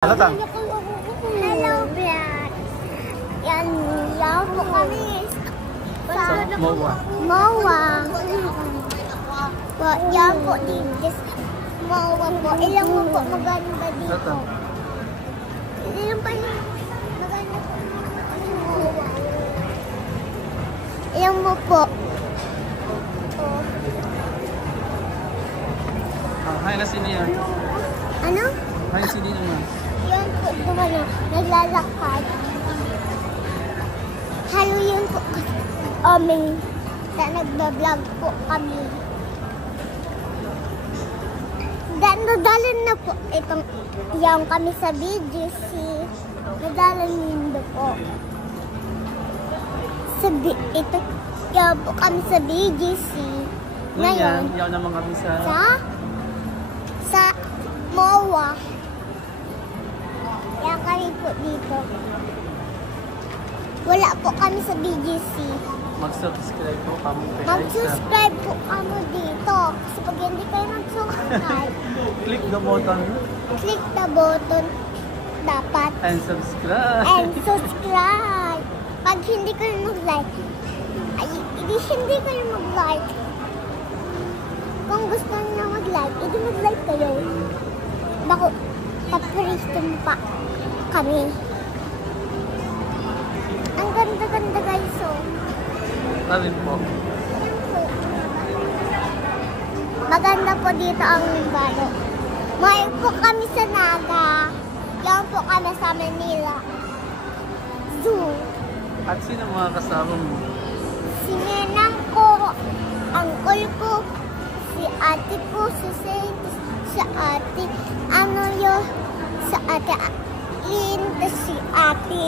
Hello, Tang. Hello, vlog. Yan po kami sa MOA. MOA. Yan po dito. MOA po. Ilang mo po maganda dito. Ilang pa yun? Maganda po. MOA. Ilang mo po. Hi na sino yan? Ano? Hi, sino naman? Yun po, dumano, naglalakad. Halo yun po kami. Na nagbablog po kami. Nadalan na po itong yung kami sa BGC. Nadalan yun po. Ito yung po kami sa BGC. Ngayon, yaw naman kami sa MOA. Kaya kami po dito. Wala po kami sa BGC. Mag-subscribe po kami. Mag-subscribe po kami dito. Kasi pag hindi kayo mag-subscribe, click the button. click the button dapat. And subscribe. And subscribe. Pag hindi kayo mag-like, hindi kayo mag-like. Kung gusto niyo mag-like, hindi mag-like kayo. Bako, paparistin pa kami. Ang ganda-ganda guys, oh. Alin po? Maganda po dito ang balo. May po kami sa Naga. Yan po kami sa Manila Zoo. At sino mga kasama mo? Si Nenang ko, angkol ko, si ate ko, si Saint, si ate, si ate Lynn, si ate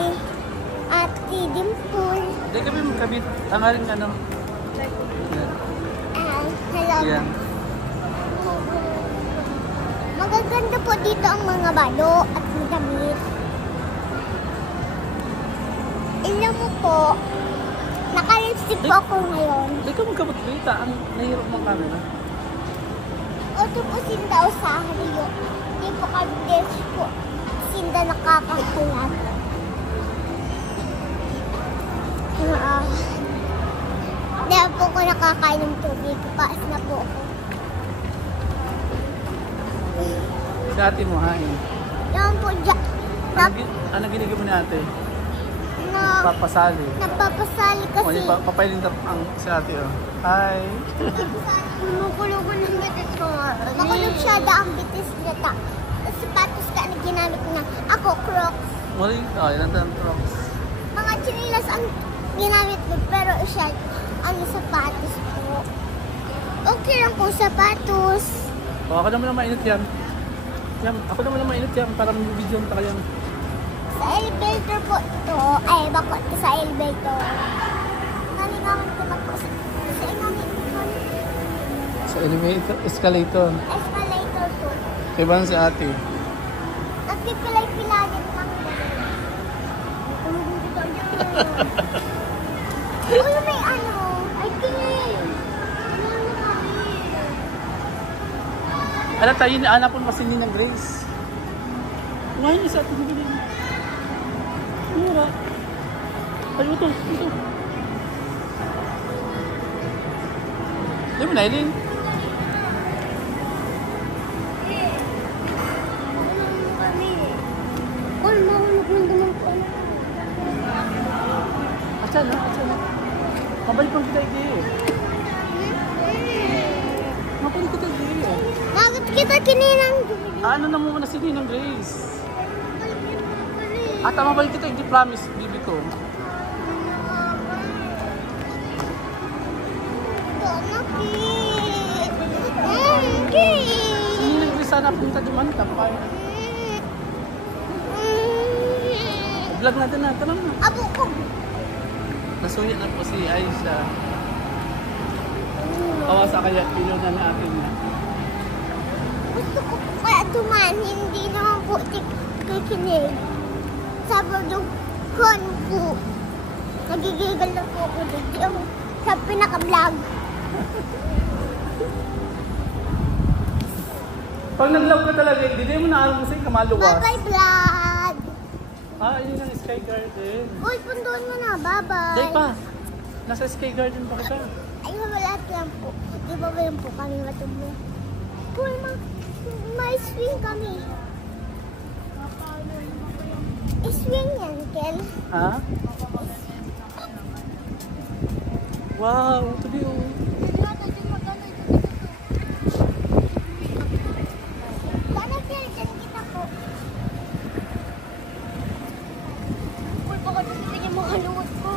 Dimple. Hindi kami magkabit. Tangaling ano? Yan. Hello. Yan. Magaganda po dito ang mga balo at madamit. Ilan mo po, naka-lipstick po ako ngayon. Hindi ka magkabit-bita. Ang nahirap mong camera. Utupusin daw sa Rio. Hindi po kami po. Sinda nakakakulat. Hindi po ko nakakain ng tubig. Paas na po ako. Dati mo, hi. Yan po dyan. Ano ginigil mo ni ate? Na, Papasali. napapasali kasi. O, papailin ang si ate, oh. Hi. Makulog ng bitis ko. Makulog siya ang bitis nita. Sapatos ka na ginamit na. Ako, Crocs. Muli, yan ang trucks. Mga chinilas ang ginamit ko. Pero siya, sapatos ko. Okay lang po, sapatos. O, ako naman ang mainit yan. Yan, ako naman ang mainit yan. Para may video na tayo. Sa elevator po ito. Ay, bakit ko sa elevator. Nalingawan ko na po. Sa elevator, escalator. Escalator po. Kaya ba si ate? Nagpipilay-pilayan lang. Uy, may ano. Ay, tingin. Alam tayo, naanapon kasi ni ng Grace. Ngayon niya sa atin. Mura. Ay, ito. Di mo na, Eileen? Asan na? Mabalik pang kita hindi. Mabalik kita hindi. Bakit kita kininang Ano na muna si Ninang Grace? At mabalik kita, hindi promise, bibi ko. Si Ninang Grace sana punta di man, tapay. Vlog natin na, tara na. Abo ko. Nasuya na po si Aisha. Kawasa kaya pinunan na akin na. Gusto ko po kaya tuman, hindi naman po kikinig. Sabado kon po. Nagigigal na po ako dito. Sa pinaka-vlog. Pag nag-love ka talaga, hindi mo na alam sa'yo kamaluwas. Bye-bye, vlog! Ah, yun ang Sky Garden. Uy, pundoon mo na. Bye-bye! Day pa! Nasa Sky Garden pa kita. Ay, wala lang po. Di ba ba po kami matumbo? Uy, may swing kami. Swing yan, Ken. Ha? Wow, ito di oh. Paano Ken? Diyan kita po. Uy, baka dito niya makaluot ko.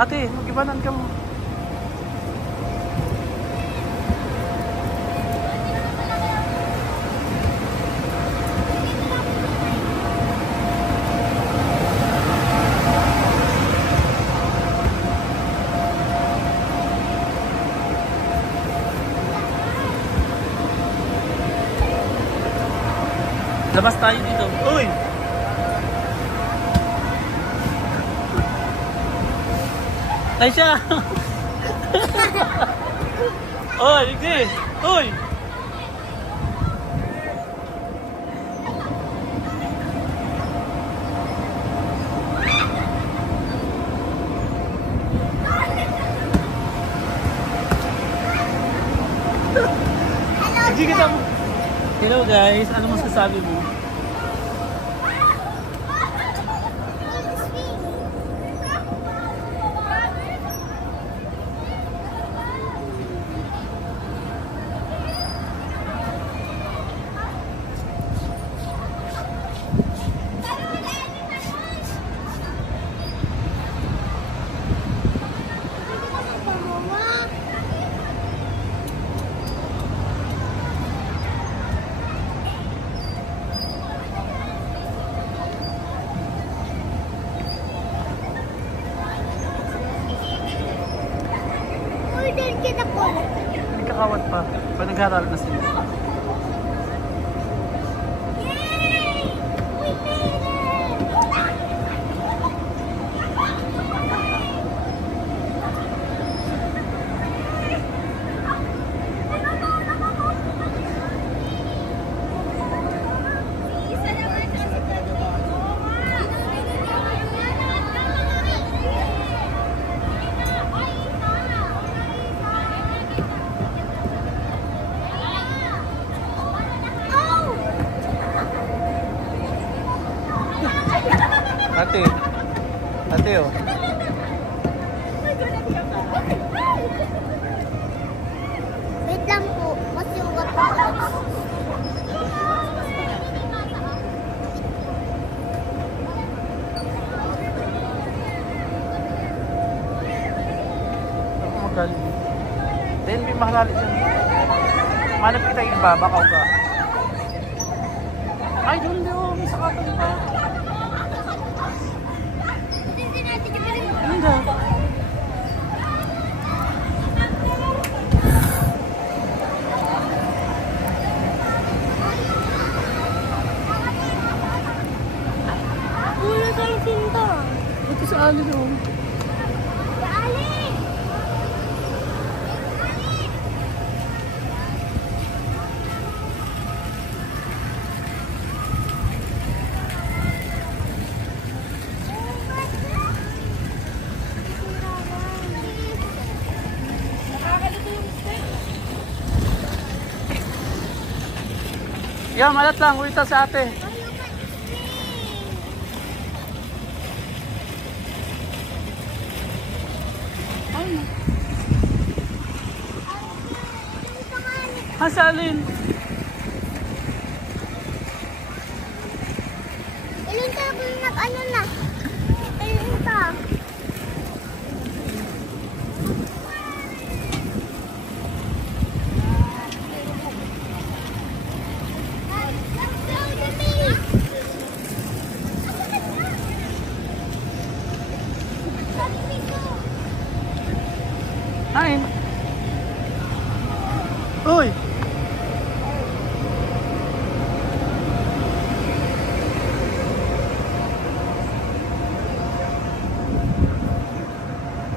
Ate, mag-ibanan ka mo. Labas tayo dito. Uy! Ay siya! Oy, hindi! Uy! Hindi kita mo. Hello guys, ano masasabi mo? Order kita po. Nagkakawat pa. Pag nag-aaral na sila. Yay! We made it! Isa naman kasi Ate. Ate oh. Wait lang po. Kasi ugat po. Ako magaling. Then, may mahalali dyan. Manap kita iba, bakaw ka. Ay, doon doon. May sakatan pa. Hindi. Wala tayong pinto. Ito si Ali doon. Ali! Yeah, malat lang. Uwita sa ate. Hasalin. Ilan tayo kung nag-ano na? Ilan ta? Kain. Uy!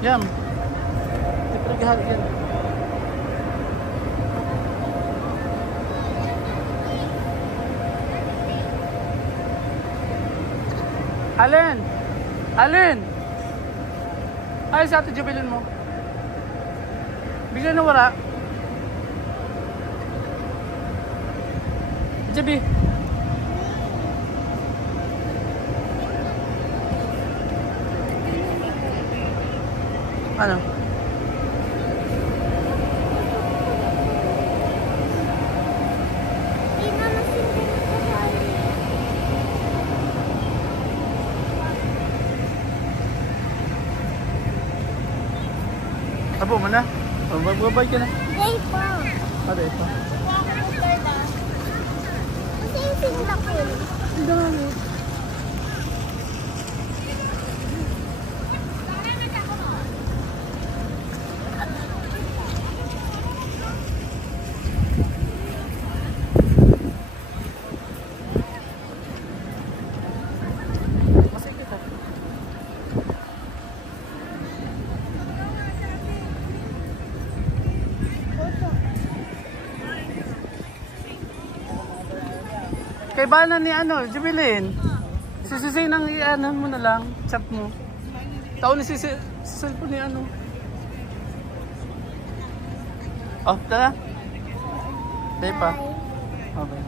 Yam. Hindi pa naghahalo yan. Alin? Alin? Ay, sa ate Jubilin mo. Bigla na wala. Jabi. Ano? Hindi naman sila nakasali. Abo mo na? O, babay ka na. Day pa. Ano ito? Kasi yung sinulakul. Ang dami. Masikip ah. Kay bala ni ano, Jubilin. Sisisay nang i-anon mo na lang, chat mo. Tao ni sisi, sa cellphone ni ano. Oh, tara. Day pa. Okay.